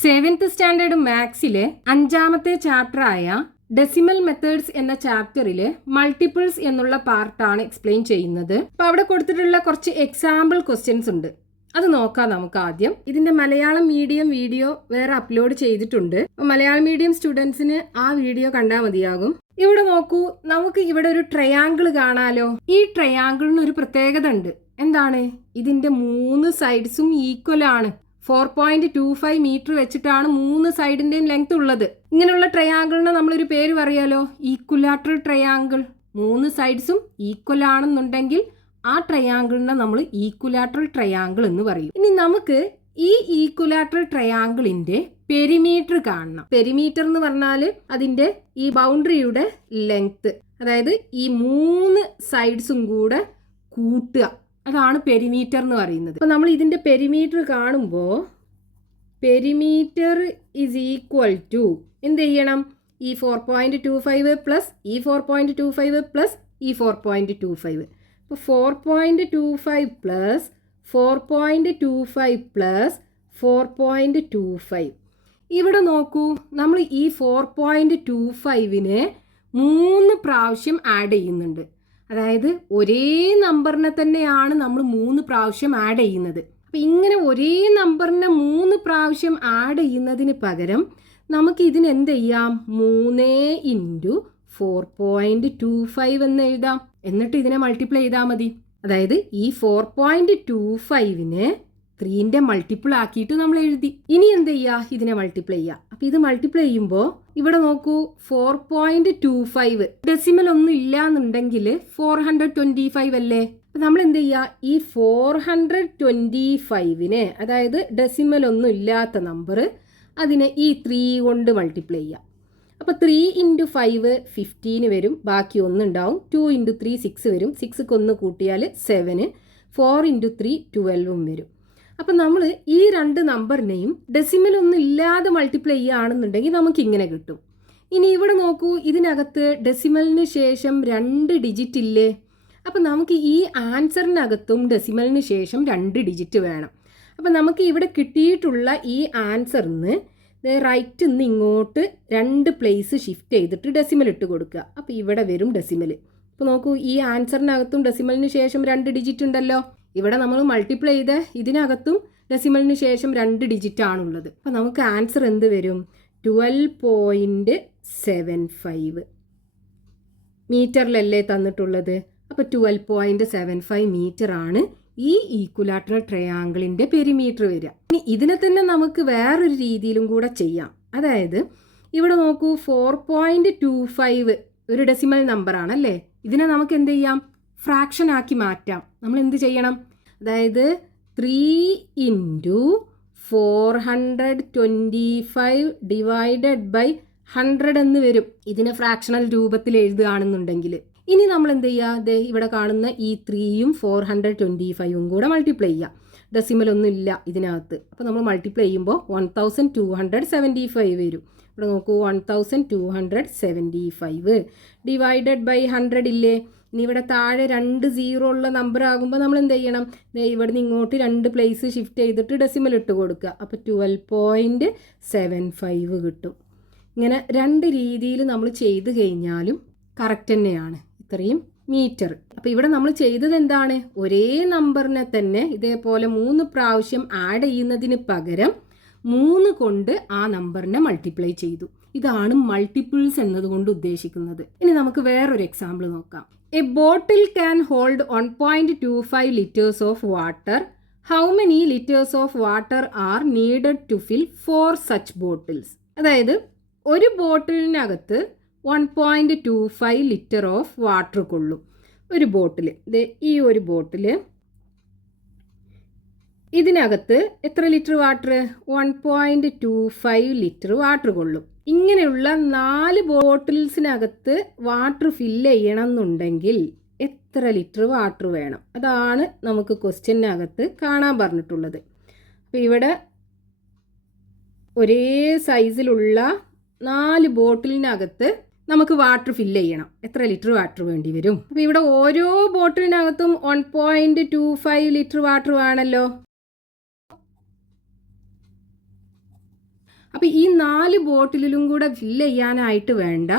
Seventh standard മാത്സിലെ 5ാമത്തെ ചാപ്റ്ററായ decimal methods എന്ന ചാപ്റ്ററിലെ multiples എന്നുള്ള പാർട്ടാണ് എക്സ്പ്ലെയിൻ ചെയ്യുന്നത്. അപ്പൊ അവിടെ കൊടുത്തിട്ടുള്ള കുറച്ച് എക്സാമ്പിൾ ക്വസ്റ്റ്യൻസ് ഉണ്ട്, അത് നോക്കാം നമുക്ക് ആദ്യം. ഇതിന്റെ മലയാളം മീഡിയം വീഡിയോ വേറെ അപ്ലോഡ് ചെയ്തിട്ടുണ്ട്. മലയാളം മീഡിയം സ്റ്റുഡൻസിന് ആ വീഡിയോ കണ്ടാൽ മതിയാകും. ഇവിടെ നോക്കൂ, നമുക്ക് ഇവിടെ ഒരു ട്രയാങ്കിൾ കാണാലോ. ഈ ട്രയാങ്കിളിന് ഒരു പ്രത്യേകത ഉണ്ട്. എന്താണ്? ഇതിന്റെ 3 സൈഡ്സും ഈക്വൽ ആണ്. 4.25 മീറ്റർ വെച്ചിട്ടാണ് 3 സൈഡിന്റെയും ലെങ്ത് ഉള്ളത്. ഇങ്ങനെയുള്ള ട്രയാങ്കിളിന് നമ്മളൊരു പേര് പറയാലോ, ഈക്വലാട്രൽ ട്രയാങ്കിൾ. 3 സൈഡ്സും ഈക്വൽ ആണെന്നുണ്ടെങ്കിൽ ആ ട്രയാങ്കിളിനെ നമ്മൾ ഈക്വലാട്രൽ ട്രയാങ്കിൾ എന്ന് പറയും. ഇനി നമുക്ക് ഈ ഈക്വലാട്രൽ ട്രയാങ്കിളിന്റെ പെരിമീറ്റർ കാണണം. പെരിമീറ്റർ എന്ന് പറഞ്ഞാൽ അതിന്റെ ഈ ബൗണ്ടറിയുടെ ലെങ്ത്, അതായത് ഈ 3 സൈഡ്സും കൂടെ കൂട്ടുക, അതാണ് പെരിമീറ്റർ എന്ന് പറയുന്നത്. അപ്പൊ നമ്മൾ ഇതിന്റെ പെരിമീറ്റർ കാണുമ്പോൾ പെരിമീറ്റർ ഈസ് ഈക്വൽ ടു എന്ത് ചെയ്യണം? ഈ 4.25 പ്ലസ് ഈ 4.25 പ്ലസ് ഈ 4.25. അപ്പോൾ 4.25 പ്ലസ് 4.25 പ്ലസ് 4.25. ഇവിടെ നോക്കൂ, നമ്മൾ ഈ 4.25നെ 3 പ്രാവശ്യം ആഡ് ചെയ്യുന്നുണ്ട്. അതായത് ഒരേ നമ്പറിനെ തന്നെയാണ് നമ്മൾ 3 പ്രാവശ്യം ആഡ് ചെയ്യുന്നത്. അപ്പം ഇങ്ങനെ ഒരേ നമ്പറിനെ 3 പ്രാവശ്യം ആഡ് ചെയ്യുന്നതിന് പകരം നമുക്ക് ഇതിന് എന്ത് ചെയ്യാം? 3 ഇൻറ്റു 4.25 എന്ന് എഴുതാം. എന്നിട്ട് ഇതിനെ മൾട്ടിപ്ലൈ ചെയ്താൽ മതി. അതായത് ഈ 4.25നെ 3ന്റെ മൾട്ടിപ്പിൾ ആക്കിയിട്ട് നമ്മൾ എഴുതി. ഇനി എന്ത് ചെയ്യുക? ഇതിനെ മൾട്ടിപ്ലൈ ചെയ്യുക. അപ്പം ഇത് മൾട്ടിപ്ലൈ ചെയ്യുമ്പോൾ ഇവിടെ നോക്കൂ, 4.25 ഡെസിമൽ ഒന്നും ഇല്ല എന്നുണ്ടെങ്കിൽ 425 അല്ലേ? അപ്പം നമ്മൾ എന്ത് ചെയ്യുക? ഈ 425നെ, അതായത് ഡെസിമൽ ഒന്നും ഇല്ലാത്ത നമ്പർ, അതിനെ ഈ 3 കൊണ്ട് മൾട്ടിപ്ലൈ ചെയ്യുക. അപ്പോൾ 3 ഇൻറ്റു 5 15 വരും, ബാക്കി 1 ഉണ്ടാവും. 2 ഇൻറ്റു 3 6 വരും, 6ക്ക് 1 കൂട്ടിയാൽ 7. 4 ഇൻറ്റു 3 12 വരും. അപ്പം നമ്മൾ ഈ 2 നമ്പറിനെയും ഡെസിമൽ ഒന്നും ഇല്ലാതെ മൾട്ടിപ്ലൈ ചെയ്യുകയാണെന്നുണ്ടെങ്കിൽ നമുക്ക് ഇങ്ങനെ കിട്ടും. ഇനി ഇവിടെ നോക്കൂ, ഇതിനകത്ത് ഡെസിമലിന് ശേഷം 2 ഡിജിറ്റ് ഇല്ലേ? അപ്പം നമുക്ക് ഈ ആൻസറിനകത്തും ഡെസിമലിന് ശേഷം 2 ഡിജിറ്റ് വേണം. അപ്പം നമുക്ക് ഇവിടെ കിട്ടിയിട്ടുള്ള ഈ ആൻസറിന് റൈറ്റിൽ നിന്ന് ഇങ്ങോട്ട് 2 പ്ലേസ് ഷിഫ്റ്റ് ചെയ്തിട്ട് ഡെസിമൽ ഇട്ട് കൊടുക്കുക. അപ്പോൾ ഇവിടെ വരും ഡെസിമൽ. അപ്പോൾ നോക്കൂ, ഈ ആൻസറിനകത്തും ഡെസിമലിന് ശേഷം 2 ഡിജിറ്റ് ഉണ്ടല്ലോ. ഇവിടെ നമ്മൾ മൾട്ടിപ്ലൈ ചെയ്ത് ഇതിനകത്തും ഡെസിമലിന് ശേഷം 2 ഡിജിറ്റ് ആണുള്ളത്. അപ്പോൾ നമുക്ക് ആൻസർ എന്ത് വരും? 12.75 മീറ്ററിലല്ലേ തന്നിട്ടുള്ളത്. അപ്പോൾ 12.75 മീറ്റർ ആണ് ഈ ഈക്വലാട്രൽ ട്രയാങ്കിളിന്റെ പെരിമീറ്റർ വരിക. ഇനി ഇതിനെ തന്നെ നമുക്ക് വേറൊരു രീതിയിലും കൂടെ ചെയ്യാം. അതായത് ഇവിടെ നോക്കൂ, 4.25 ഒരു ഡെസിമൽ നമ്പർ ആണല്ലേ. ഇതിനെ നമുക്ക് എന്ത് ചെയ്യാം? ഫ്രാക്ഷൻ ആക്കി മാറ്റാം. നമ്മൾ എന്ത് ചെയ്യണം? അതായത് 3 ഇൻറ്റു 425 ഡിവൈഡഡ് ബൈ 100 എന്ന് വരും. ഇതിനെ ഫ്രാക്ഷണൽ രൂപത്തിൽ എഴുതുകയാണെന്നുണ്ടെങ്കിൽ ഇനി നമ്മൾ എന്ത് ചെയ്യുക? ഇവിടെ കാണുന്ന ഈ 3യും 425ഉം കൂടെ മൾട്ടിപ്ലൈ ചെയ്യുക. ഡെസിമൽ ഒന്നും ഇല്ല ഇതിനകത്ത്. അപ്പോൾ നമ്മൾ മൾട്ടിപ്ലൈ ചെയ്യുമ്പോൾ 1275 വരും. ഇവിടെ നോക്കൂ, 1275 ഡിവൈഡഡ് ബൈ 100 ഇല്ലേ? ഇനി ഇവിടെ താഴെ 2 0 ഉള്ള നമ്പർ ആകുമ്പോൾ നമ്മൾ എന്ത് ചെയ്യണം? ഇവിടെ നിന്ന് ഇങ്ങോട്ട് 2 പ്ലേസ് ഷിഫ്റ്റ് ചെയ്തിട്ട് ഡെസിമൽ ഇട്ട് കൊടുക്കുക. അപ്പോൾ 12.75 കിട്ടും. ഇങ്ങനെ 2 രീതിയിൽ നമ്മൾ ചെയ്ത് കഴിഞ്ഞാലും കറക്റ്റ് തന്നെയാണ് ഇത്രയും മീറ്റർ. അപ്പോൾ ഇവിടെ നമ്മൾ ചെയ്തത് എന്താണ്? ഒരേ നമ്പറിനെ തന്നെ ഇതേപോലെ 3 പ്രാവശ്യം ആഡ് ചെയ്യുന്നതിന് പകരം 3 കൊണ്ട് ആ നമ്പറിനെ മൾട്ടിപ്ലൈ ചെയ്തു. ഇതാണ് മൾട്ടിപ്പിൾസ് എന്നതുകൊണ്ട് ഉദ്ദേശിക്കുന്നത്. ഇനി നമുക്ക് വേറൊരു എക്സാമ്പിൾ നോക്കാം. A bottle can hold 1.25 liters of water. How many liters of water are needed to fill 4 such bottles? അതായത് ഒരു ബോട്ടിലിനകത്ത് 1.25 ലിറ്റർ ഓഫ് വാട്ടർ കൊള്ളും. ഒരു ബോട്ടിൽ, ഈ ഒരു ബോട്ടിൽ, ഇതിനകത്ത് എത്ര ലിറ്റർ വാട്ടർ? 1.25 ലിറ്റർ വാട്ടർ കൊള്ളും. ഇങ്ങനെയുള്ള 4 ബോട്ടിൽസിനകത്ത് വാട്ടർ ഫില്ല് ചെയ്യണം എന്നുണ്ടെങ്കിൽ എത്ര ലിറ്റർ വാട്ടർ വേണം? അതാണ് നമുക്ക് ക്വസ്റ്റ്യനകത്ത് കാണാൻ പറഞ്ഞിട്ടുള്ളത്. അപ്പോൾ ഇവിടെ ഒരേ സൈസിലുള്ള 4 ബോട്ടിലിനകത്ത് നമുക്ക് വാട്ടർ ഫില്ല് ചെയ്യണം. എത്ര ലിറ്റർ വാട്ടർ വേണ്ടി വരും? അപ്പോൾ ഇവിടെ ഓരോ ബോട്ടിലിനകത്തും 1.25 ലിറ്റർ വാട്ടർ വേണമല്ലോ. അപ്പോൾ ഈ 4 ബോട്ടിലും കൂടെ ഫില്ല് ചെയ്യാനായിട്ട് വേണ്ട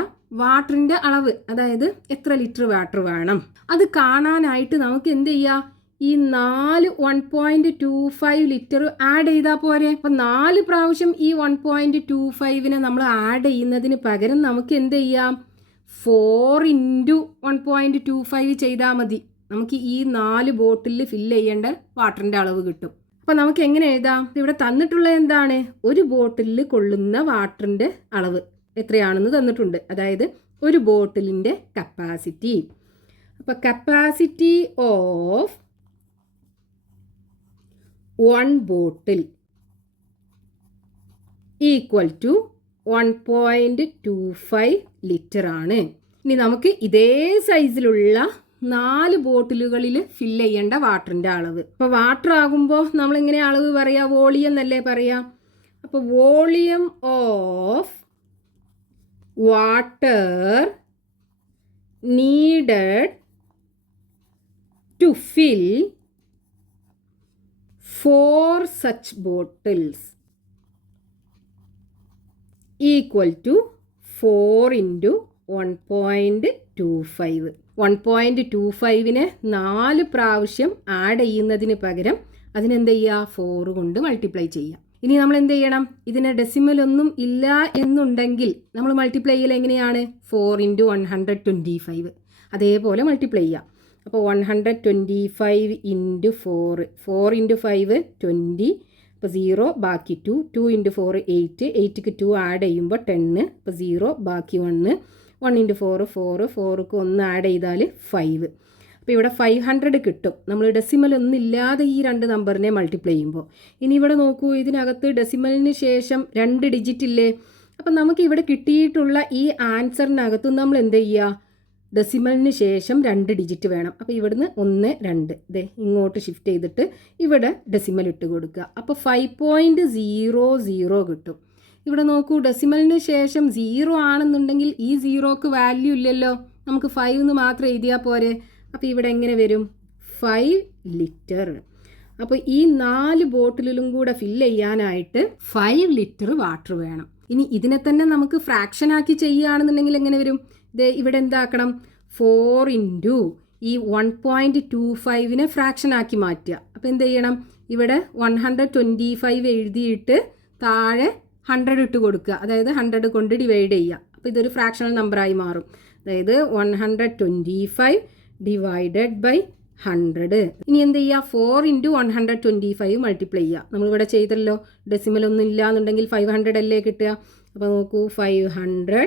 വാട്ടറിൻ്റെ അളവ്, അതായത് എത്ര ലിറ്റർ വാട്ടർ വേണം, അത് കാണാനായിട്ട് നമുക്ക് എന്ത് ചെയ്യാം, ഈ 1.25 ലിറ്റർ ആഡ് ചെയ്താൽ പോരെ. അപ്പം 4 പ്രാവശ്യം ഈ 1.25 നമ്മൾ ആഡ് ചെയ്യുന്നതിന് പകരം നമുക്ക് എന്ത് ചെയ്യാം, 4 × 1.25 ചെയ്താൽ മതി. നമുക്ക് ഈ 4 ബോട്ടിൽ ഫില്ല് ചെയ്യേണ്ട വാട്ടറിൻ്റെ അളവ് കിട്ടും. അപ്പം നമുക്ക് എങ്ങനെ എഴുതാം, ഇവിടെ തന്നിട്ടുള്ളത് എന്താണ്, ഒരു ബോട്ടിലിൽ കൊള്ളുന്ന വാട്ടറിൻ്റെ അളവ് എത്രയാണെന്ന് തന്നിട്ടുണ്ട്, അതായത് ഒരു ബോട്ടിലിൻ്റെ കപ്പാസിറ്റി. അപ്പോൾ capacity of 1 bottle equal to 1.25 litre ആണ്. ഇനി നമുക്ക് ഇതേ സൈസിലുള്ള 4 ബോട്ടിലുകളിൽ ഫില്ല് ചെയ്യേണ്ട വാട്ടറിൻ്റെ അളവ്. അപ്പോൾ വാട്ടർ ആകുമ്പോൾ നമ്മളെങ്ങനെ അളവ് പറയാ, വോളിയം എന്നല്ലേ പറയാം. അപ്പോൾ volume of water needed to fill 4 such bottles equal to 4 × 1.25. 1.25നെ 4 പ്രാവശ്യം ആഡ് ചെയ്യുന്നതിന് പകരം അതിനെന്ത് ചെയ്യുക, 4 കൊണ്ട് മൾട്ടിപ്ലൈ ചെയ്യാം. ഇനി നമ്മൾ എന്ത് ചെയ്യണം, ഇതിന് ഡെസിമൽ ഒന്നും ഇല്ല എന്നുണ്ടെങ്കിൽ നമ്മൾ മൾട്ടിപ്ലൈ ചെയ്യൽ എങ്ങനെയാണ്, 4 × 125 അതേപോലെ മൾട്ടിപ്ലൈ ചെയ്യാം. അപ്പോൾ 125 × 4, 4 × 5 20, അപ്പോൾ 0 ബാക്കി 2, 2 × 4 8, 8ക്ക് 2 ആഡ് ചെയ്യുമ്പോൾ 10, അപ്പോൾ 0 ബാക്കി 1, 1 × 4 4, 4ക്ക് 1 ആഡ് ചെയ്താൽ 5. അപ്പോൾ ഇവിടെ 500 കിട്ടും നമ്മൾ ഡെസിമൽ ഒന്നും ഇല്ലാതെ ഈ 2 നമ്പറിനെ മൾട്ടിപ്ലൈ ചെയ്യുമ്പോൾ. ഇനി ഇവിടെ നോക്കൂ, ഇതിനകത്ത് ഡെസിമലിന് ശേഷം 2 ഡിജിറ്റ് ഇല്ലേ. അപ്പം നമുക്ക് ഇവിടെ കിട്ടിയിട്ടുള്ള ഈ ആൻസറിനകത്തും നമ്മൾ എന്ത് ചെയ്യുക, ഡെസിമലിന് ശേഷം 2 ഡിജിറ്റ് വേണം. അപ്പോൾ ഇവിടുന്ന് 1 2 ദേ ഇങ്ങോട്ട് ഷിഫ്റ്റ് ചെയ്തിട്ട് ഇവിടെ ഡെസിമൽ ഇട്ട് കൊടുക്കുക. അപ്പോൾ 5.00 കിട്ടും. ഇവിടെ നോക്കൂ, ഡെസിമലിന് ശേഷം 0 ആണെന്നുണ്ടെങ്കിൽ ഈ 0ക്ക് വാല്യൂ ഇല്ലല്ലോ, നമുക്ക് 5 എന്ന് മാത്രം എഴുതിയാൽ പോരെ. അപ്പോൾ ഇവിടെ എങ്ങനെ വരും, 5 ലിറ്റർ. അപ്പോൾ ഈ 4 ബോട്ടിലും കൂടെ ഫില്ല് ചെയ്യാനായിട്ട് 5 ലിറ്റർ വാട്ടർ വേണം. ഇനി ഇതിനെ തന്നെ നമുക്ക് ഫ്രാക്ഷൻ ആക്കി ചെയ്യുകയാണെന്നുണ്ടെങ്കിൽ എങ്ങനെ വരും, ഇത് ഇവിടെ എന്താക്കണം, 4 × ഈ 1.25നെ ഫ്രാക്ഷൻ ആക്കി മാറ്റുക. അപ്പോൾ എന്ത് ചെയ്യണം, ഇവിടെ 125 എഴുതിയിട്ട് താഴെ 100 ഇട്ട് കൊടുക്കുക, അതായത് 100 കൊണ്ട് ഡിവൈഡ് ചെയ്യുക. അപ്പോൾ ഇതൊരു ഫ്രാക്ഷണൽ നമ്പറായി മാറും. അതായത് 125 ഡിവൈഡഡ് ബൈ 100. ഇനി എന്ത് ചെയ്യുക, 4 × 125 മൾട്ടിപ്ലൈ ചെയ്യുക. നമ്മളിവിടെ ചെയ്തല്ലോ, ഡെസിമൽ ഒന്നും ഇല്ല എന്നുണ്ടെങ്കിൽ 500 അല്ലേ കിട്ടുക. അപ്പോൾ നോക്കൂ, 500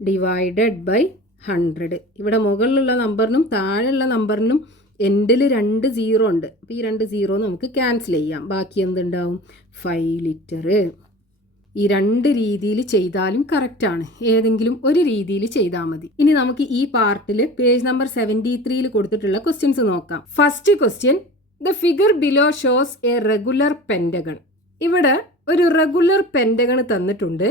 ഡിവൈഡഡ് ബൈ 100. ഇവിടെ മുകളിലുള്ള നമ്പറിനും താഴെയുള്ള നമ്പറിനും എൻഡിൽ 2 0 ഉണ്ട്. അപ്പോൾ ഈ 2 0 നമുക്ക് ക്യാൻസൽ ചെയ്യാം. ബാക്കി എന്തുണ്ടാവും, 5 ലിറ്റർ. ഈ 2 രീതിയിൽ ചെയ്താലും കറക്റ്റാണ്, ഏതെങ്കിലും ഒരു രീതിയിൽ ചെയ്താൽ മതി. ഇനി നമുക്ക് ഈ പാർട്ടിൽ പേജ് നമ്പർ 73 കൊടുത്തിട്ടുള്ള ക്വസ്റ്റ്യൻസ് നോക്കാം. First question, the figure below shows A regular pentagon. ഇവിടെ ഒരു റെഗുലർ പെൻഡഗൺ തന്നിട്ടുണ്ട്.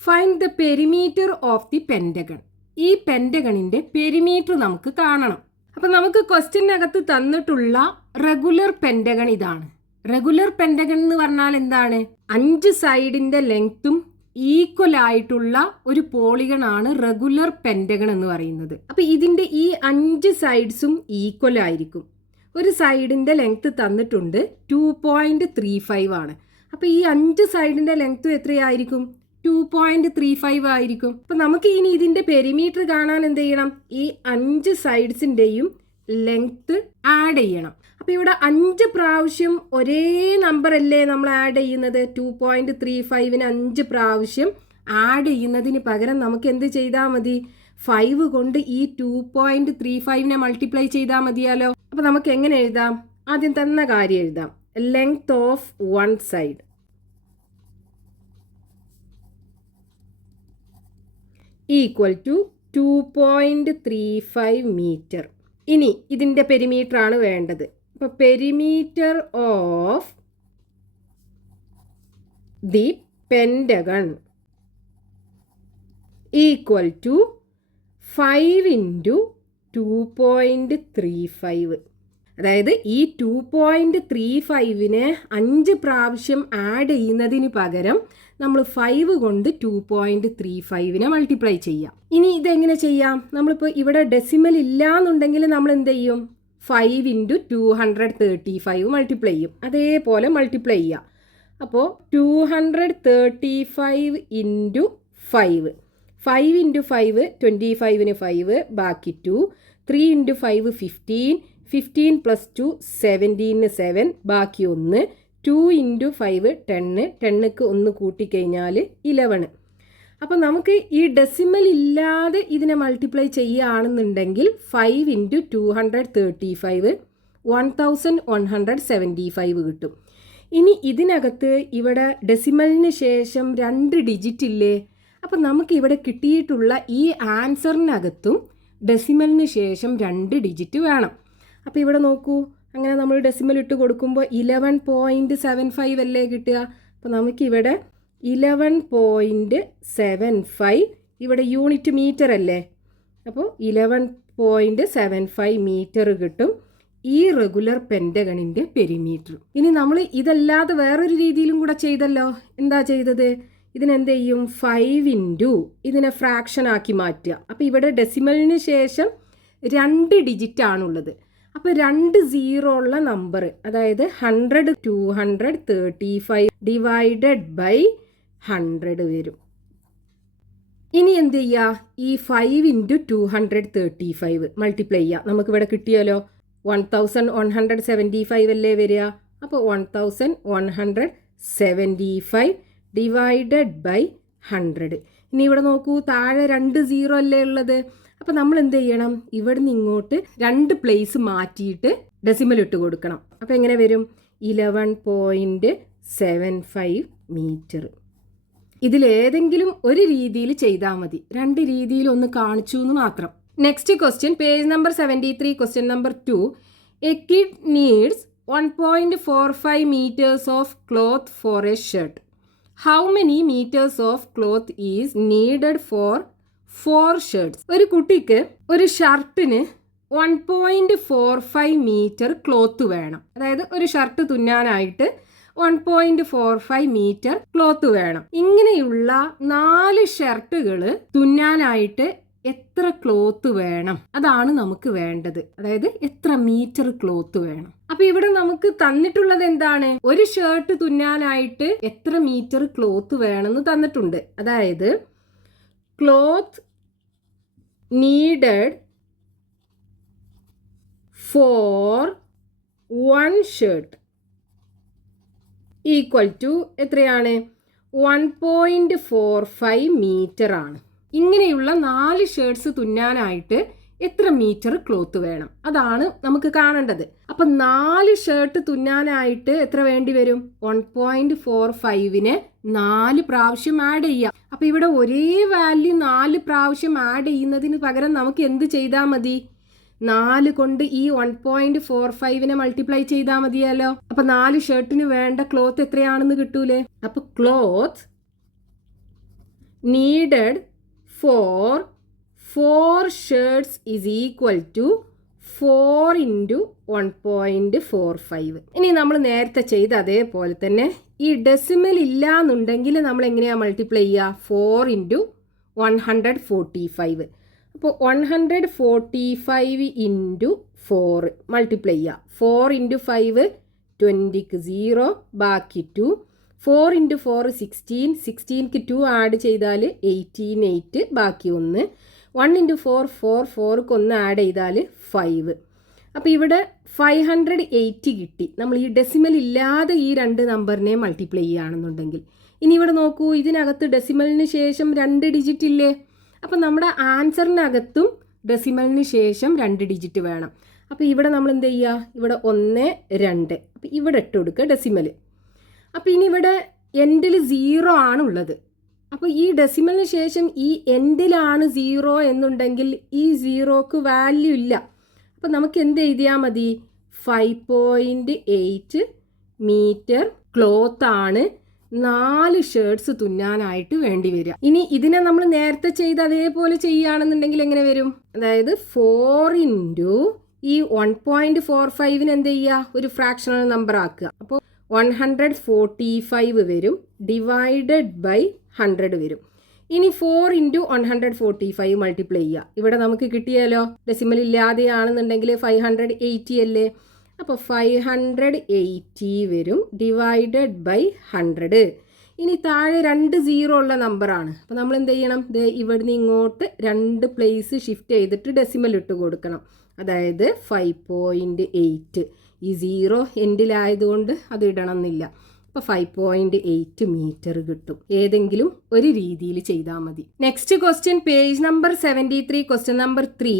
Find the perimeter of the pentagon. ഈ പെൻഡഗണിന്റെ പെരിമീറ്റർ നമുക്ക് കാണണം. അപ്പം നമുക്ക് ക്വസ്റ്റ്യനകത്ത് തന്നിട്ടുള്ള റെഗുലർ പെൻഡഗൺ ഇതാണ്. റെഗുലർ പെൻഡഗൺ എന്ന് പറഞ്ഞാൽ എന്താണ്, 5 സൈഡിന്റെ ലെങ്ത്തും ഈക്വൽ ആയിട്ടുള്ള ഒരു പോളിഗൺ ആണ് റെഗുലർ പെൻഡഗൺ എന്ന് പറയുന്നത്. അപ്പം ഇതിന്റെ ഈ 5 സൈഡ്സും ഈക്വൽ ആയിരിക്കും. ഒരു സൈഡിന്റെ ലെങ്ത്ത് തന്നിട്ടുണ്ട് 2.35 ആണ്. അപ്പം ഈ 5 സൈഡിന്റെ ലെങ്ത്ത് എത്രയായിരിക്കും, 2.35 ആയിരിക്കും. അപ്പം നമുക്ക് ഇനി ഇതിന്റെ പെരിമീറ്റർ കാണാൻ എന്ത് ചെയ്യണം, ഈ 5 സൈഡ്സിന്റെയും ലെങ്ത്ത് ആഡ് ചെയ്യണം. അപ്പോൾ ഇവിടെ 5 പ്രാവശ്യം ഒരേ നമ്പർ അല്ലേ നമ്മൾ ആഡ് ചെയ്യുന്നത്. 2.35ന് 5 പ്രാവശ്യം ആഡ് ചെയ്യുന്നതിന് പകരം നമുക്ക് എന്ത് ചെയ്താൽ മതി, 5 കൊണ്ട് ഈ 2.35നെ മൾട്ടിപ്ലൈ ചെയ്താൽ മതിയാലോ. അപ്പോൾ നമുക്ക് എങ്ങനെ എഴുതാം, ആദ്യം തന്ന കാര്യം എഴുതാം. Length of 1 side equal to 2.35 metre. ഇനി ഇതിൻ്റെ പെരിമീറ്റർ ആണ് വേണ്ടത്. അപ്പോൾ perimeter of the pentagon equal to 5 × 2.35. അതായത് ഈ 2.35നെ 5 പ്രാവശ്യം ആഡ് ചെയ്യുന്നതിന് പകരം നമ്മൾ 5 കൊണ്ട് 2.35നെ മൾട്ടിപ്ലൈ ചെയ്യാം. ഇനി ഇതെങ്ങനെ ചെയ്യാം? നമ്മളിപ്പോൾ ഇവിടെ ഡെസിമൽ ഇല്ല എന്നുണ്ടെങ്കിൽ നമ്മൾ എന്ത് ചെയ്യും? 5 ഇൻറ്റു 235 മൾട്ടിപ്ലൈ ചെയ്യും. അതേപോലെ മൾട്ടിപ്ലൈ ചെയ്യാം. അപ്പോൾ 235 ഇൻറ്റു 5 ഇൻറ്റു 5 25ന് 5 ബാക്കി 2 3 ഇൻറ്റു 5 15 പ്ലസ് 2 17ന് 7 ബാക്കി 1 2 ഇൻറ്റു 5 10 10ക്ക് 1 കൂട്ടിക്കഴിഞ്ഞാൽ 11. അപ്പോൾ നമുക്ക് ഈ ഡെസിമൽ ഇല്ലാതെ ഇതിനെ മൾട്ടിപ്ലൈ ചെയ്യുകയാണെന്നുണ്ടെങ്കിൽ 5 ഇൻറ്റു 235 1175 കിട്ടും. ഇനി ഇതിനകത്ത് ഇവിടെ ഡെസിമലിന് ശേഷം 2 ഡിജിറ്റ് ഇല്ലേ? അപ്പം നമുക്ക് ഇവിടെ കിട്ടിയിട്ടുള്ള ഈ ആൻസറിനകത്തും ഡെസിമലിന് ശേഷം 2 ഡിജിറ്റ് വേണം. അപ്പോൾ ഇവിടെ നോക്കൂ, അങ്ങനെ നമ്മൾ ഡെസിമൽ ഇട്ട് കൊടുക്കുമ്പോൾ 11.75 അല്ലേ കിട്ടുക. അപ്പോൾ നമുക്കിവിടെ 11.75 ഇവിടെ യൂണിറ്റ് മീറ്റർ അല്ലേ, അപ്പോൾ 11.75 മീറ്റർ കിട്ടും ഈ റെഗുലർ പെൻറ്റഗണിൻ്റെ പെരിമീറ്റർ. ഇനി നമ്മൾ ഇതല്ലാതെ വേറൊരു രീതിയിലും കൂടെ ചെയ്തല്ലോ. എന്താ ചെയ്തത്? ഇതിനെന്ത് ചെയ്യും? 5 ഇൻറ്റു ഇതിനെ ഫ്രാക്ഷൻ ആക്കി മാറ്റുക. അപ്പോൾ ഇവിടെ ഡെസിമലിന് ശേഷം 2 ഡിജിറ്റ് ആണുള്ളത്. അപ്പോൾ 2 സീറോ ഉള്ള നമ്പർ, അതായത് 100 235 ഡിവൈഡഡ് ബൈ 100 വരും. ഇനി എന്ത് ചെയ്യുക? ഈ 5 ഇൻറ്റു 235 മൾട്ടിപ്ലൈ ചെയ്യുക. നമുക്കിവിടെ കിട്ടിയാലോ 1175 അല്ലേ വരിക. അപ്പോൾ 1175 ഡിവൈഡഡ് ബൈ 100. ഇനി ഇവിടെ നോക്കൂ, താഴെ 2 സീറോ അല്ലേ ഉള്ളത്. അപ്പോൾ നമ്മൾ എന്ത് ചെയ്യണം? ഇവിടുന്ന് ഇങ്ങോട്ട് 2 പ്ലേസ് മാറ്റിയിട്ട് ഡെസിമൽ ഇട്ട് കൊടുക്കണം. അപ്പോൾ എങ്ങനെ വരും? 11.75 മീറ്റർ. ഇതിലേതെങ്കിലും ഒരു രീതിയിൽ ചെയ്താൽ മതി. 2 രീതിയിൽ ഒന്ന് കാണിച്ചു എന്ന് മാത്രം. Next question, page number 73, question number 2. A kid needs 1.45 meters of cloth for a shirt. How many meters of cloth is needed for 4 shirts? ഒരു കുട്ടിക്ക് ഒരു ഷർട്ടിന് 1.45 മീറ്റർ ക്ലോത്ത് വേണം. അതായത് ഒരു ഷർട്ട് തുന്നാനായിട്ട് 1.45 മീറ്റർ ക്ലോത്ത് വേണം. ഇങ്ങനെയുള്ള 4 ഷർട്ടുകൾ തുന്നാനായിട്ട് എത്ര ക്ലോത്ത് വേണം? അതാണ് നമുക്ക് വേണ്ടത്. അതായത് എത്ര മീറ്റർ ക്ലോത്ത് വേണം. അപ്പൊ ഇവിടെ നമുക്ക് തന്നിട്ടുള്ളത് എന്താണ്? ഒരു ഷർട്ട് തുന്നാനായിട്ട് എത്ര മീറ്റർ ക്ലോത്ത് വേണമെന്ന് തന്നിട്ടുണ്ട്. അതായത് cloth needed for 1 shirt equal to എത്രയാണ്? 1.45 മീറ്റർ ആണ്. ഇങ്ങനെയുള്ള 4 ഷർട്ട്സ് തുന്നാനായിട്ട് എത്ര മീറ്റർ ക്ലോത്ത് വേണം? അതാണ് നമുക്ക് കാണേണ്ടത്. അപ്പം 4 ഷർട്ട് തുന്നാനായിട്ട് എത്ര വേണ്ടി വരും? 1.45നെ 4 പ്രാവശ്യം ആഡ് ചെയ്യാം. അപ്പം ഇവിടെ ഒരേ വാല്യൂ 4 പ്രാവശ്യം ആഡ് ചെയ്യുന്നതിന് പകരം നമുക്ക് എന്ത് ചെയ്താൽ മതി? 4 കൊണ്ട് ഈ 1.45നെ മൾട്ടിപ്ലൈ ചെയ്താൽ മതിയല്ലോ. അപ്പം 4 ഷർട്ടിന് വേണ്ട ക്ലോത്ത് എത്രയാണെന്ന് കിട്ടൂലേ? അപ്പം cloth needed for 4 shirts is equal to 4 into 1.45. ഇനി നമ്മൾ നേരത്തെ ചെയ്ത അതേപോലെ തന്നെ ഈ ഡെസിമൽ ഇല്ല എന്നുണ്ടെങ്കിൽ നമ്മൾ എങ്ങനെയാണ് മൾട്ടിപ്ലൈ ചെയ്യുക? 4 into 145. അപ്പോൾ 145 into 4 മൾട്ടിപ്ലൈ ചെയ്യുക. 4 into 5 20ക്ക് 0 ബാക്കി 2. 4 into 4 16, 16ക്ക് 2 ആഡ് ചെയ്താൽ 18, 8 ബാക്കി 1. 1 into 4 4, 4ക്ക് 1 ആഡ് ചെയ്താൽ 5. അപ്പോൾ ഇവിടെ 580 കിട്ടി. നമ്മൾ ഈ ഡെസിമൽ ഇല്ലാതെ ഈ 2 നമ്പറിനെ മൾട്ടിപ്ലൈ ചെയ്യുകയാണെന്നുണ്ടെങ്കിൽ. ഇനി ഇവിടെ നോക്കൂ, ഇതിനകത്ത് ഡെസിമലിന് ശേഷം 2 ഡിജിറ്റ് ഇല്ലേ? അപ്പം നമ്മുടെ ആൻസറിനകത്തും ഡെസിമലിന് ശേഷം 2 ഡിജിറ്റ് വേണം. അപ്പോൾ ഇവിടെ നമ്മൾ എന്ത് ചെയ്യുക? ഇവിടെ 1 2. അപ്പോൾ ഇവിടെ ഇട്ട് കൊടുക്കുക ഡെസിമൽ. അപ്പോൾ ഇനി ഇവിടെ എൻഡിൽ 0 ആണുള്ളത്. അപ്പോൾ ഈ ഡെസിമലിന് ശേഷം ഈ എൻഡിലാണ് 0 എന്നുണ്ടെങ്കിൽ ഈ 0ക്ക് വാല്യൂ ഇല്ല. അപ്പോൾ നമുക്ക് എന്ത് എഴുതിയാൽ മതി? 5.8 മീറ്റർ ക്ലോത്ത് ആണ് 4 ഷർട്ട്സ് തുന്നാനായിട്ട് വേണ്ടി വരിക. ഇനി ഇതിനെ നമ്മൾ നേരത്തെ ചെയ്ത് അതേപോലെ ചെയ്യുകയാണെന്നുണ്ടെങ്കിൽ എങ്ങനെ വരും? അതായത് 4 into ഈ 1.45 എന്ത് ചെയ്യുക, ഒരു ഫ്രാക്ഷണൽ നമ്പർ ആക്കുക. അപ്പോൾ 145 വരും, ഡിവൈഡഡ് ബൈ 100 വരും. ഇനി 4 ഇൻറ്റു 145 മൾട്ടിപ്ലൈ ചെയ്യുക. ഇവിടെ നമുക്ക് കിട്ടിയാലോ, ഡെസിമൽ ഇല്ലാതെയാണെന്നുണ്ടെങ്കിൽ 580 അല്ലേ. അപ്പോൾ 580 വരും, ഡിവൈഡഡ് ബൈ 100. ഇനി താഴെ 2 0 ഉള്ള നമ്പറാണ്. അപ്പോൾ നമ്മൾ എന്ത് ചെയ്യണം, ഇവിടുന്ന് ഇങ്ങോട്ട് 2 പ്ലേസ് ഷിഫ്റ്റ് ചെയ്തിട്ട് ഡെസിമൽ ഇട്ട് കൊടുക്കണം. അതായത് 5.8. ഈ 0 എൻഡിലായതുകൊണ്ട് അത് ഇടണം എന്നില്ല. അപ്പോൾ 5.8 മീറ്റർ കിട്ടും. ഏതെങ്കിലും ഒരു രീതിയിൽ ചെയ്താൽ മതി. Next question, page number 73, question number 3.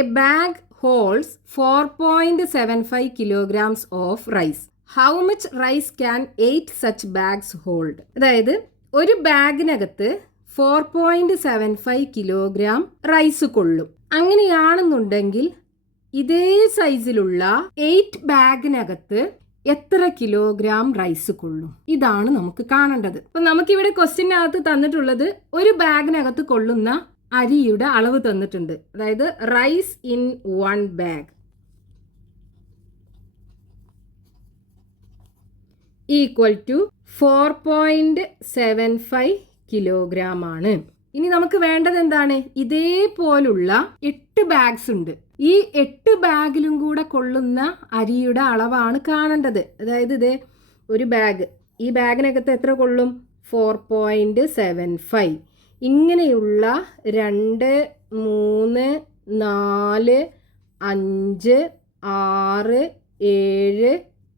A bag holds 4.75 kilograms of rice. How much rice can 8 such bags hold? അതായത് ഒരു ബാഗിനകത്ത് 4.75 കിലോഗ്രാം റൈസ് കൊള്ളും. അങ്ങനെയാണെന്നുണ്ടെങ്കിൽ ഇതേ സൈസിലുള്ള 8 ബാഗിനകത്ത് എത്ര കിലോഗ്രാം റൈസ് കൊള്ളും? ഇതാണ് നമുക്ക് കാണേണ്ടത്. അപ്പൊ നമുക്കിവിടെ ക്വസ്റ്റ്യനകത്ത് തന്നിട്ടുള്ളത് ഒരു ബാഗിനകത്ത് കൊള്ളുന്ന അരിയുടെ അളവ് തന്നിട്ടുണ്ട്. അതായത് rice in 1 bag equal to 4.75 kilogram ആണ്. ഇനി നമുക്ക് വേണ്ടത് എന്താണ്? ഇതേപോലുള്ള 8 ബാഗ്സ് ഉണ്ട്. ഈ 8 ബാഗിലും കൂടെ കൊള്ളുന്ന അരിയുടെ അളവാണ് കാണേണ്ടത്. അതായത് ഇത് ഒരു ബാഗ്, ഈ ബാഗിനകത്ത് എത്ര കൊള്ളും? 4.75. ഇങ്ങനെയുള്ള 2, 3, 4, 5, 6,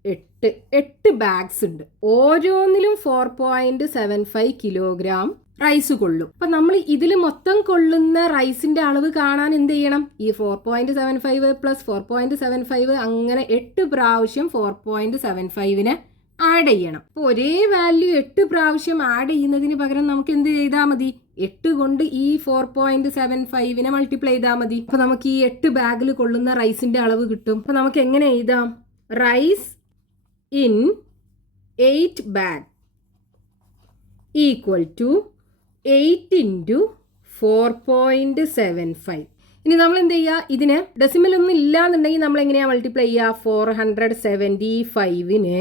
7, 8 ബാഗ്സ് ഉണ്ട്. ഓരോന്നിലും 4.75 കിലോഗ്രാം റൈസ് കൊള്ളും. അപ്പം നമ്മൾ ഇതിൽ മൊത്തം കൊള്ളുന്ന റൈസിന്റെ അളവ് കാണാൻ എന്ത് ചെയ്യണം? ഈ 4.75 പ്ലസ് 4.75 അങ്ങനെ 8 പ്രാവശ്യം 4.75നെ ആഡ് ചെയ്യണം. അപ്പോൾ ഒരേ വാല്യൂ 8 പ്രാവശ്യം ആഡ് ചെയ്യുന്നതിന് പകരം നമുക്ക് എന്ത് ചെയ്താൽ മതി? 8 കൊണ്ട് ഈ 4.75നെ മൾട്ടിപ്ലൈ ചെയ്താൽ മതി. അപ്പോൾ നമുക്ക് ഈ 8 ബാഗിൽ കൊള്ളുന്ന റൈസിന്റെ അളവ് കിട്ടും. അപ്പോൾ നമുക്ക് എങ്ങനെ എഴുതാം? Rice in 8 bag equal to 8 into 4.75. ഇനി നമ്മൾ എന്ത് ചെയ്യുക? ഇതിന് ഡെസിമൽ ഒന്നും ഇല്ല എന്നുണ്ടെങ്കിൽ നമ്മൾ എങ്ങനെയാണ് മൾട്ടിപ്ലൈ ചെയ്യുക? 475നെ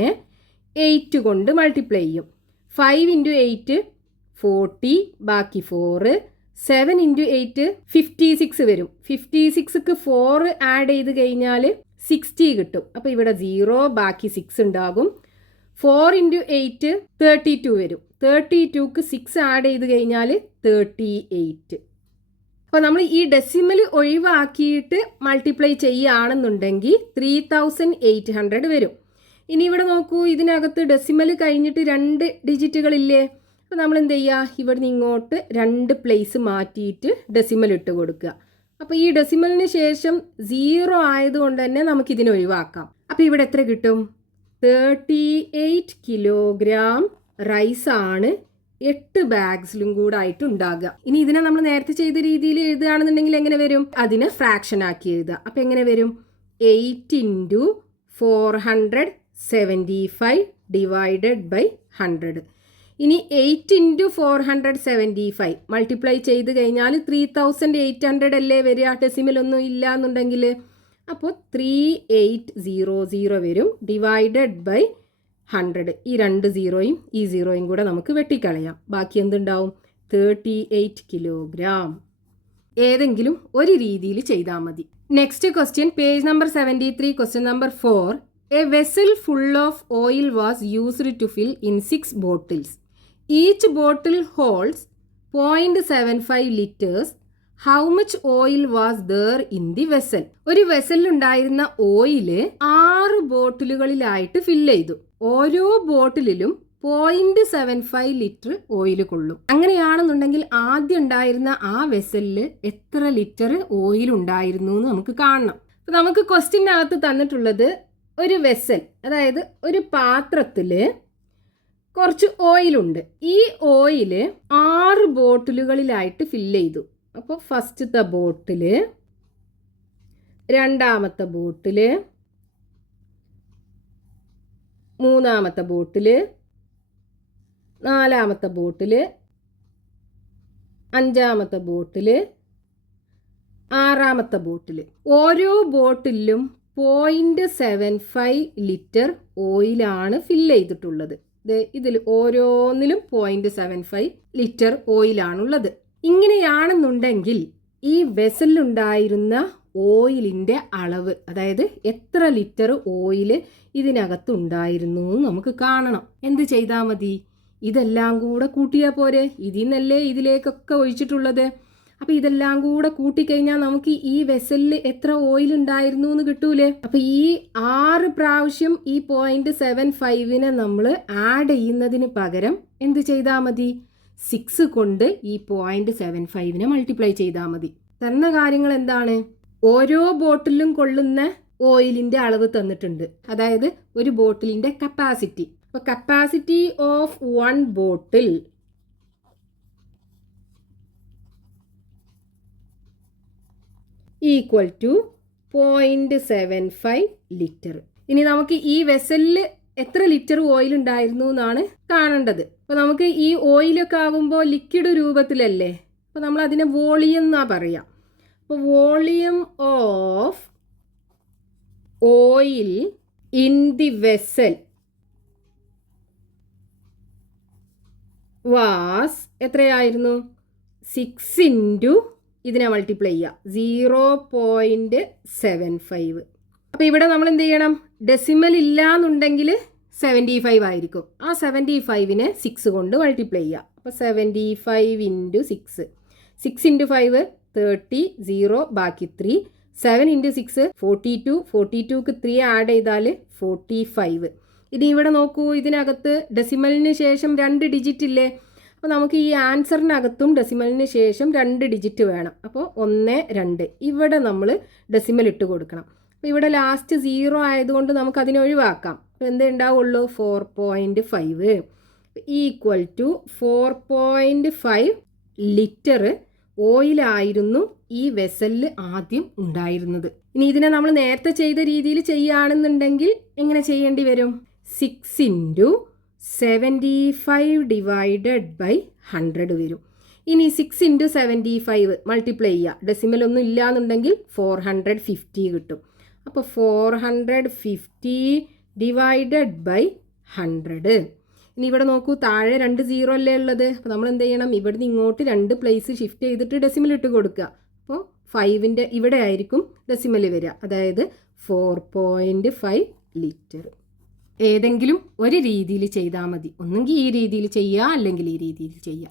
8 കൊണ്ട് മൾട്ടിപ്ലൈ ചെയ്യും. 5 ഇൻറ്റു 8 40, ബാക്കി 4. 7 ഇൻറ്റു 8 56 വരും. 56ക്ക് 4 ആഡ് ചെയ്ത് കഴിഞ്ഞാൽ 60 കിട്ടും. അപ്പോൾ ഇവിടെ 0, ബാക്കി 6 ഉണ്ടാകും. 4 ഇൻറ്റു 8 32 വരും. 32ക്ക് 6 ആഡ് ചെയ്ത് കഴിഞ്ഞാൽ 38. അപ്പോൾ നമ്മൾ ഈ ഡെസിമൽ ഒഴിവാക്കിയിട്ട് മൾട്ടിപ്ലൈ ചെയ്യുകയാണെന്നുണ്ടെങ്കിൽ 3800 വരും. ഇനി ഇവിടെ നോക്കൂ, ഇതിനകത്ത് ഡെസിമൽ കഴിഞ്ഞിട്ട് 2 ഡിജിറ്റുകളില്ലേ? അപ്പോൾ നമ്മൾ എന്ത് ചെയ്യുക? ഇവിടുന്ന് ഇങ്ങോട്ട് 2 പ്ലേസ് മാറ്റിയിട്ട് ഡെസിമൽ ഇട്ട് കൊടുക്കുക. അപ്പോൾ ഈ ഡെസിമലിന് ശേഷം 0 ആയതുകൊണ്ട് തന്നെ നമുക്കിതിനെ ഒഴിവാക്കാം. അപ്പോൾ ഇവിടെ എത്ര കിട്ടും? 38 കിലോഗ്രാം റൈസാണ് 8 ബാഗ്സിലും കൂടെ ആയിട്ട് ഉണ്ടാകുക. ഇനി ഇതിനെ നമ്മൾ നേരത്തെ ചെയ്ത രീതിയിൽ എഴുതുകയാണെന്നുണ്ടെങ്കിൽ എങ്ങനെ വരും? അതിനെ ഫ്രാക്ഷൻ ആക്കി എഴുതുക. അപ്പം എങ്ങനെ വരും? 8 ഇൻറ്റു 475 ഡിവൈഡഡ് ബൈ 100. ഇനി 8 ഇൻറ്റു 475 മൾട്ടിപ്ലൈ ചെയ്ത് കഴിഞ്ഞാൽ 3800 അല്ലേ വരിക? ഡെസിമൽ ഒന്നും ഇല്ല എന്നുണ്ടെങ്കിൽ. അപ്പോൾ 3800 വരും, ഡിവൈഡഡ് ബൈ 100. ഈ 2 0യും ഈ 0യും കൂടെ നമുക്ക് വെട്ടിക്കളയാം. ബാക്കി എന്തുണ്ടാവും? 38 കിലോഗ്രാം. ഏതെങ്കിലും ഒരു രീതിയിൽ ചെയ്താൽ മതി. Next question, page number 73, question number 4. A vessel full of oil was used to fill in 6 bottles. Each bottle holds 0.75 liters. How much oil was there in the vessel? ഒരു വെസലിലുണ്ടായിരുന്ന ഓയില് 6 ബോട്ടിലുകളിലായിട്ട് ഫില്ല് ചെയ്തു. ഓരോ ബോട്ടിലും 0.75 litre oil കൊള്ളും. അങ്ങനെയാണെന്നുണ്ടെങ്കിൽ ആദ്യം ഉണ്ടായിരുന്ന ആ വെസലിൽ എത്ര ലിറ്റർ ഓയിൽ ഉണ്ടായിരുന്നു എന്ന് നമുക്ക് കാണണം. അപ്പം നമുക്ക് ക്വസ്റ്റ്യനകത്ത് തന്നിട്ടുള്ളത് ഒരു വെസൽ, അതായത് ഒരു പാത്രത്തിൽ കുറച്ച് ഓയിലുണ്ട്. ഈ ഓയില് 6 ബോട്ടിലുകളിലായിട്ട് ഫില്ല് ചെയ്തു. അപ്പോൾ ഫസ്റ്റത്തെ ബോട്ടില്, രണ്ടാമത്തെ ബോട്ടില്, മൂന്നാമത്തെ ബോട്ടില്, നാലാമത്തെ ബോട്ടില്, അഞ്ചാമത്തെ ബോട്ടില്, ആറാമത്തെ ബോട്ടിൽ. ഓരോ ബോട്ടിലും 0.75 ലിറ്റർ ഓയിലാണ് ഫില്ല് ചെയ്തിട്ടുള്ളത്. ഇതിൽ ഓരോന്നിലും 0.75 ലിറ്റർ ഓയിലാണുള്ളത്. ഇങ്ങനെയാണെന്നുണ്ടെങ്കിൽ ഈ വെസലിലുണ്ടായിരുന്ന ഓയിലിൻ്റെ അളവ്, അതായത് എത്ര ലിറ്റർ ഓയിൽ ഇതിനകത്തുണ്ടായിരുന്നു നമുക്ക് കാണണം. എന്ത് ചെയ്താൽ മതി? ഇതെല്ലാം കൂടെ കൂട്ടിയാൽ പോരെ? ഇതിൽ നിന്നല്ലേ ഇതിലേക്കൊക്കെ ഒഴിച്ചിട്ടുള്ളത്. അപ്പോൾ ഇതെല്ലാം കൂടെ കൂട്ടിക്കഴിഞ്ഞാൽ നമുക്ക് ഈ വെസലിൽ എത്ര ഓയിൽ ഉണ്ടായിരുന്നു എന്ന് കിട്ടൂലേ? അപ്പോൾ ഈ 6 പ്രാവശ്യം ഈ 0.75 നമ്മൾ ആഡ് ചെയ്യുന്നതിന് പകരം എന്ത് ചെയ്താൽ മതി? 6 കൊണ്ട് ഈ 0.75 മൾട്ടിപ്ലൈ ചെയ്താൽ മതി. തന്ന കാര്യങ്ങൾ എന്താണ്? ഓരോ ബോട്ടിലും കൊള്ളുന്ന ഓയിലിൻ്റെ അളവ് തന്നിട്ടുണ്ട്, അതായത് ഒരു ബോട്ടിലിൻ്റെ കപ്പാസിറ്റി. അപ്പോൾ capacity of 1 bottle equal to 0.75 litre. ഇനി നമുക്ക് ഈ വെസലിൽ എത്ര ലിറ്റർ ഓയിൽ ഉണ്ടായിരുന്നു എന്നാണ് കാണേണ്ടത്. അപ്പോൾ നമുക്ക് ഈ ഓയിലൊക്കെ ആകുമ്പോൾ ലിക്വിഡ് രൂപത്തിലല്ലേ, അപ്പോൾ നമ്മൾ അതിനെ വോളിയം എന്നാ പറയാം. അപ്പോൾ volume of oil in the vessel was എത്രയായിരുന്നു? 6 ഇൻറ്റു ഇതിനെ മൾട്ടിപ്ലൈ ചെയ്യുക 0.75. അപ്പോൾ ഇവിടെ നമ്മൾ എന്ത് ചെയ്യണം? ഡെസിമൽ ഇല്ല എന്നുണ്ടെങ്കിൽ 75 ആയിരിക്കും. ആ 75നെ 6 കൊണ്ട് മൾട്ടിപ്ലൈ ചെയ്യുക. അപ്പോൾ 75 ഇൻറ്റു 6, 6 ഇൻറ്റു 5 30, 0 ബാക്കി 3, 7 ഇൻറ്റു 6 42, 42ക്ക് 3 ആഡ് ചെയ്താൽ 45. ഇനി ഇവിടെ നോക്കൂ, ഇതിനകത്ത് ഡെസിമലിന് ശേഷം 2 ഡിജിറ്റ് ഇല്ലേ? അപ്പോൾ നമുക്ക് ഈ ആൻസറിനകത്തും ഡെസിമലിന് ശേഷം 2 ഡിജിറ്റ് വേണം. അപ്പോൾ 1, 2 ഇവിടെ നമ്മൾ ഡെസിമൽ ഇട്ട് കൊടുക്കണം. അപ്പോൾ ഇവിടെ ലാസ്റ്റ് 0 ആയതുകൊണ്ട് നമുക്ക് അതിനെ ഒഴിവാക്കാം. അപ്പോൾ എന്തേ ഉണ്ടാവുള്ളൂ? 4.5 ഈക്വൽ ടു 4.5 ലിറ്റർ ഓയിലായിരുന്നു ഈ വെസലിൽ ആദ്യം ഉണ്ടായിരുന്നത്. ഇനി ഇതിനെ നമ്മൾ നേരത്തെ ചെയ്ത രീതിയിൽ ചെയ്യുകയാണെന്നുണ്ടെങ്കിൽ എങ്ങനെ ചെയ്യേണ്ടി വരും? 6 ഇൻറ്റു 75 ഡിവൈഡഡ് ബൈ 100 വരും. ഇനി 6 ഇൻറ്റു 75 മൾട്ടിപ്ലൈ ചെയ്യുക. ഡെസിമൽ ഒന്നും ഇല്ലയെന്നുണ്ടെങ്കിൽ 450 കിട്ടും. അപ്പോൾ 450 ഡിവൈഡഡ് ബൈ 100. ഇനി ഇവിടെ നോക്കൂ, താഴെ 2 0 അല്ലേ ഉള്ളത്. അപ്പോൾ നമ്മൾ എന്ത് ചെയ്യണം? ഇവിടുന്ന് ഇങ്ങോട്ട് 2 പ്ലേസ് ഷിഫ്റ്റ് ചെയ്തിട്ട് ഡെസിമൽ ഇട്ട് കൊടുക്കുക. അപ്പോൾ 5ൻ്റെ ഇവിടെ ആയിരിക്കും ഡെസിമൽ വരിക, അതായത് 4.5 ലിറ്റർ. ഏതെങ്കിലും ഒരു രീതിയിൽ ചെയ്താൽ മതി. ഒന്നെങ്കിൽ ഈ രീതിയിൽ ചെയ്യുക, അല്ലെങ്കിൽ ഈ രീതിയിൽ ചെയ്യുക.